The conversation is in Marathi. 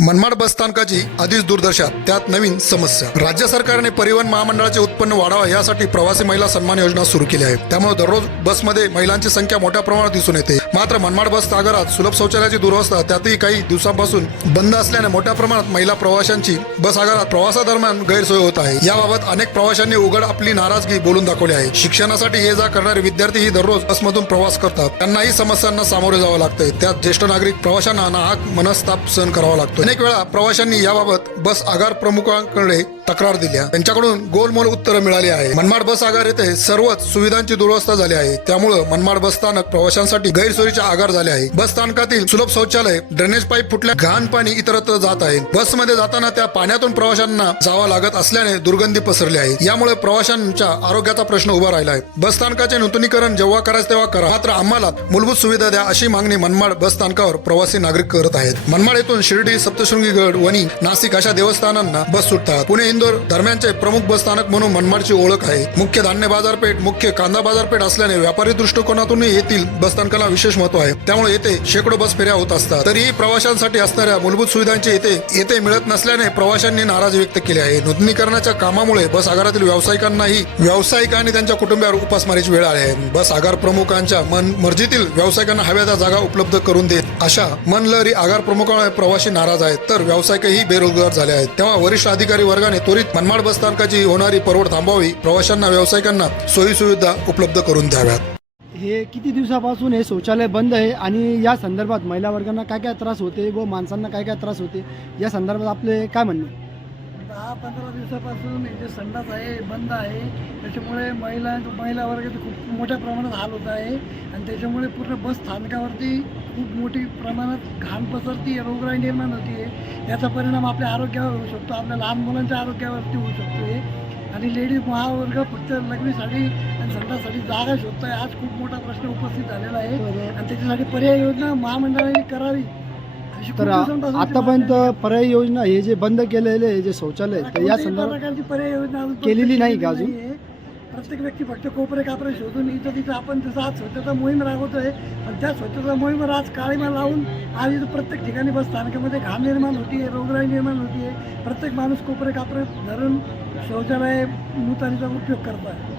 मनमाड बस स्थानकाची आधीच दुर्दशा त्यात नवीन समस्या. राज्य सरकारने परिवहन महामंडळाचे उत्पन्न वाढावा यासाठी प्रवासी महिला सन्मान योजना सुरू केली आहे. त्यामुळे दररोज बसमध्ये महिलांची संख्या मोठ्या प्रमाणात दिसून येते. मात्र मनमाड बस आगारात सुलभ शौचालयाची दुरवस्था त्यातही काही दिवसांपासून बंद असल्याने मोठ्या प्रमाणात महिला प्रवाशांची बस आगारात प्रवासादरम्यान गैरसोय होत आहे. याबाबत अनेक प्रवाशांनी उघड आपली नाराजगी बोलून दाखवली आहे. शिक्षणासाठी ये जा करणारे विद्यार्थी ही दररोज बसमधून प्रवास करतात. त्यांनाही समस्यांना सामोरे जावं लागतंय. त्यात ज्येष्ठ नागरिक प्रवाशांना नाहक मनस्ताप सहन करावा लागतो अनेक वेळा प्रवाशांनी याबाबत बस आगार प्रमुखांकडे तक्रार दिल्या. त्यांच्याकडून गोलमोल उत्तरं मिळाली आहे मनमाड बस आगार येथे सर्वच सुविधांची दुरवस्था झाली आहे. त्यामुळे मनमाड बस स्थानक प्रवाशांसाठी गैरसोयीचे आगार झाले आहे बस स्थानकातील सुलभ शौचालय ड्रेनेज पाईप फुटल्या घाण पाणी इतरत्र जात आहे. बसमध्ये जाताना त्या पाण्यातून प्रवाशांना जावा लागत असल्याने दुर्गंधी पसरली आहे. यामुळे प्रवाशांच्या आरोग्याचा प्रश्न उभा राहिला आहे. बस स्थानकाचे नूतनीकरण जेव्हा करायचं तेव्हा करा. मात्र आम्हाला मूलभूत सुविधा द्या अशी मागणी मनमाड बस स्थानकावर प्रवासी नागरिक करत आहेत. मनमाड येथून शिर्डी सप्तशृंगीगड वणी नाशिक अशा देवस्थानांना बस सुटतात. पुणे इंदोर दरम्यानचे प्रमुख बस स्थानक म्हणून मनमाडची ओळख आहे. मुख्य धान्य बाजारपेठ मुख्य कांदा बाजारपेठ असल्याने व्यापारी दृष्टिकोनातूनही येथील बस स्थानकाला विशेष महत्त्व आहे. त्यामुळे येथे शेकडो बस फेऱ्या होत असतात. तरीही प्रवाशांसाठी असणाऱ्या मूलभूत सुविधांचे येथे येथे मिळत नसल्याने प्रवाशांनी नाराजी व्यक्त केली आहे. नूतनीकरणाच्या कामामुळे बस आगारातील व्यावसायिकांनाही व्यावसायिक आणि त्यांच्या कुटुंबियावर उपासमारीची वेळ आली आहे. बस आगार प्रमुखांच्या मन मर्जीतील व्यावसायिकांना हव्या त्या जागा उपलब्ध करून देत अशा मनलहरी आगार प्रमुखांमुळे प्रवासी नाराज आहेत. तर व्यावसायिकही बेरोजगार झाले आहेत. तेव्हा वरिष्ठ अधिकारी वर्गाने त्वरित मनमाड बस स्थानकाची होणारी परवड थांबावी प्रवाशांना व्यावसायिकांना सोयी सुविधा उपलब्ध करून द्याव्यात. हे किती दिवसापासून हे शौचालय बंद आहे आणि या संदर्भात महिला वर्गांना काय काय त्रास होते व माणसांना काय काय त्रास होते? या संदर्भात आपले काय म्हणणे? दहा पंधरा दिवसापासून जे संडास आहे बंद आहे. त्याच्यामुळे महिला महिला वर्गाचे खूप मोठ्या प्रमाणात हाल होत आहे. आणि त्याच्यामुळे पूर्ण बस स्थानकावरती खूप मोठी प्रमाणात घाण पसरती रोगराई निर्माण होती आहे. याचा परिणाम आपल्या आरोग्यावर होऊ शकतो आपल्या लहान मुलांच्या आरोग्यावरती होऊ शकतो आहे आणि लेडीज महावर्ग फक्त लग्नीसाठी आणि संडाससाठी जागा शोधतोय आज खूप मोठा प्रश्न उपस्थित झालेला आहे. आणि त्याच्यासाठी पर्याय योजना महामंडळाने करावी. तर आतापर्यंत. पर्यायी योजना हे जे बंद केलेले जे शौचालय तर या संदर्भात पर्याय योजना अजून केलेली नाही का अजून? प्रत्येक व्यक्ती फक्त कोपरे कापरे शोधून इथं तिथं आपण जसं आज स्वच्छता मोहीम राबवतोय पण त्या स्वच्छता मोहीमवर आज काळीमा लावून आज इथं प्रत्येक ठिकाणी बस स्थानकामध्ये घाण निर्माण होतीये रोगराई निर्माण होतीये प्रत्येक माणूस कोपरे कापरे धरून शौचालय मुतारीचा उपयोग करत आहे